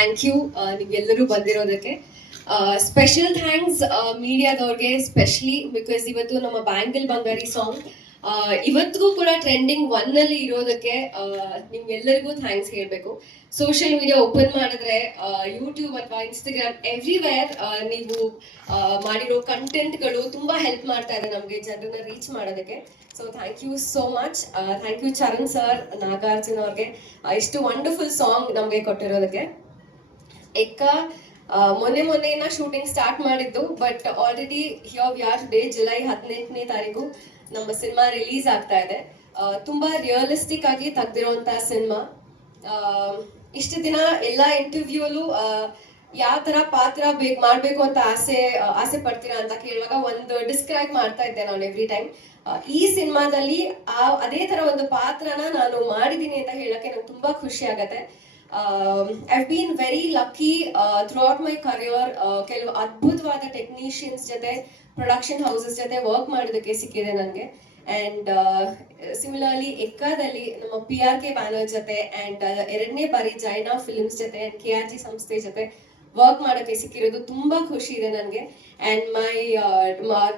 Thank you ನಿಮ್ಗೆಲ್ಲರೂ ಬಂದಿರೋದಕ್ಕೆ. Special thanks ಮೀಡಿಯಾದವ್ರಿಗೆ ಸ್ಪೆಷಲಿ ಬಿಕಾಸ್ ಇವತ್ತು ನಮ್ಮ ಬ್ಯಾಂಗಲ್ ಬಂಗಾರಿ ಸಾಂಗ್ ಇವತ್ತಿಗೂ ಕೂಡ ಟ್ರೆಂಡಿಂಗ್ ಒನ್ ಅಲ್ಲಿ ಇರೋದಕ್ಕೆ ಆ, ನಿಮ್ಗೆಲ್ಲರಿಗೂ ಥ್ಯಾಂಕ್ಸ್ ಹೇಳ್ಬೇಕು. ಸೋಷಿಯಲ್ ಮೀಡಿಯಾ ಓಪನ್ ಮಾಡಿದ್ರೆ ಯೂಟ್ಯೂಬ್ ಅಥವಾ ಇನ್ಸ್ಟಾಗ್ರಾಮ್ ಎವ್ರಿವೇರ್ ನೀವು ಆ, ಮಾಡಿರೋ ಕಂಟೆಂಟ್ಗಳು ತುಂಬಾ ಹೆಲ್ಪ್ ಮಾಡ್ತಾ ಇದೆ ನಮಗೆ ಜನರನ್ನ ರೀಚ್ ಮಾಡೋದಕ್ಕೆ. So thank you so much thank you Charan sir Nagarjun ಅವ್ರಿಗೆ. ಇಷ್ಟು ವಂಡರ್ಫುಲ್ ಸಾಂಗ್ ನಮಗೆ ಕೊಟ್ಟಿರೋದಕ್ಕೆ. ಎಕ್ಕ ಮೊನ್ನೆ ಮೊನ್ನೆ ಮೊನ್ನೆನ ಶೂಟಿಂಗ್ ಸ್ಟಾರ್ಟ್ ಮಾಡಿದ್ದು but already here we are day July ಹದಿನೆಂಟನೇ ತಾರೀಕು ನಮ್ಮ ಸಿನಿಮಾ ರಿಲೀಸ್ ಆಗ್ತಾ ಇದೆ. ತುಂಬ ರಿಯಲಿಸ್ಟಿಕ್ ಆಗಿ ತೆಗ್ದಿರುವಂತಹ ಸಿನಿಮಾ ಇಷ್ಟು ದಿನ ಎಲ್ಲ ಇಂಟರ್ವ್ಯೂಲು ಯಾವ ಥರ ಪಾತ್ರ ಬೇಕು, ಮಾಡಬೇಕು ಅಂತ ಆಸೆ ಆಸೆ ಪಡ್ತೀರಾ ಅಂತ ಕೇಳುವಾಗ ಒಂದು ಡಿಸ್ಕ್ರೈಬ್ ಮಾಡ್ತಾ ಇದ್ದೆ ನಾನು ಎವ್ರಿ ಟೈಮ್ ಈ ಸಿನಿಮಾದಲ್ಲಿ ಆ, ಅದೇ ತರ ಒಂದು ಪಾತ್ರನ ನಾನು ಮಾಡಿದ್ದೀನಿ ಅಂತ ಹೇಳಕ್ಕೆ ನಂಗೆ ತುಂಬಾ ಖುಷಿ ಆಗತ್ತೆ. I been very lucky throughout my career ಕೆಲವು ಅದ್ಭುತವಾದ ಟೆಕ್ನಿಷಿಯನ್ಸ್ ಜೊತೆ ಪ್ರೊಡಕ್ಷನ್ ಹೌಸಸ್ ಜೊತೆ ವರ್ಕ್ ಮಾಡೋದಕ್ಕೆ ಸಿಕ್ಕಿದೆ ನನಗೆ ಆ್ಯಂಡ್ ಸಿಮಿಲರ್ಲಿ ಎಕ್ಕಾದಲ್ಲಿ ನಮ್ಮ ಪಿ ಆರ್ ಕೆ ಬ್ಯಾನರ್ ಜೊತೆ ಆ್ಯಂಡ್ ಎರಡನೇ ಬಾರಿ ಜೈನಾ ಫಿಲ್ಮ್ಸ್ ಜೊತೆ ಆ್ಯಂಡ್ ಕೆ ಆರ್ ಜಿ ಸಂಸ್ಥೆ ಜೊತೆ ವರ್ಕ್ ಮಾಡೋಕ್ಕೆ ಸಿಕ್ಕಿರೋದು ತುಂಬಾ ಖುಷಿ ಇದೆ ನನಗೆ. ಆ್ಯಂಡ್ ಮೈ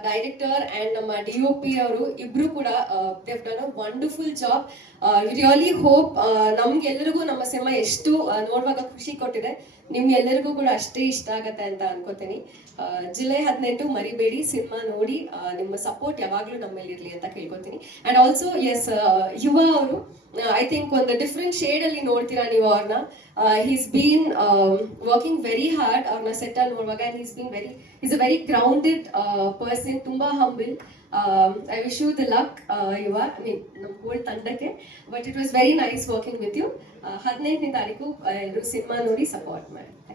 ಡೈರೆಕ್ಟರ್ ಆ್ಯಂಡ್ ನಮ್ಮ ಡಿ ಒ ಪಿ ಅವರು ಇಬ್ಬರು ಕೂಡ they've done wonderful job really hope ನಮ್ಗೆಲ್ಲರಿಗೂ ನಮ್ಮ ಸಿನಿಮಾ ಎಷ್ಟು ನೋಡುವಾಗ ಖುಷಿ ಕೊಟ್ಟಿದೆ. ನಿಮ್ಗೆಲ್ಲರಿಗೂ ಕೂಡ ಅಷ್ಟೇ ಇಷ್ಟ ಆಗತ್ತೆ ಅಂತ ಅನ್ಕೋತೀನಿ. ಆ, ಜುಲೈ ಹದಿನೆಂಟು ಮರಿಬೇಡಿ ಸಿನಿಮಾ ನೋಡಿ ನಿಮ್ಮ ಸಪೋರ್ಟ್ ಯಾವಾಗಲೂ ನಮ್ಮ ಮೇಲೆ ಇರಲಿ ಅಂತ ಕೇಳ್ಕೊತೀನಿ. ಅಂಡ್ ಆಲ್ಸೋ ಎಸ್ ಯುವ ಅವರು ಐ ಥಿಂಕ್ ಒಂದು ಡಿಫ್ರೆಂಟ್ ಶೇಡ್ ಅಲ್ಲಿ ನೋಡ್ತೀರಾ ನೀವು ಅವ್ರನ್ನ he's been working very hard ಅವ್ರನ್ನ ಸೆಟ್ ಅಲ್ಲಿ ನೋಡುವಾಗ he's been very is a very grounded person ತುಂಬಾ humble I wish you the luck Yuva I mean ನಮ್ಮ ಹೋಲ್ ತಂಡಕ್ಕೆ. But it was very nice working with you ಹದಿನೆಂಟನೇ ತಾರೀಕು ಎಲ್ಲರೂ cinema ನೋಡಿ ಸಪೋರ್ಟ್ ಮಾಡಿ. ಯು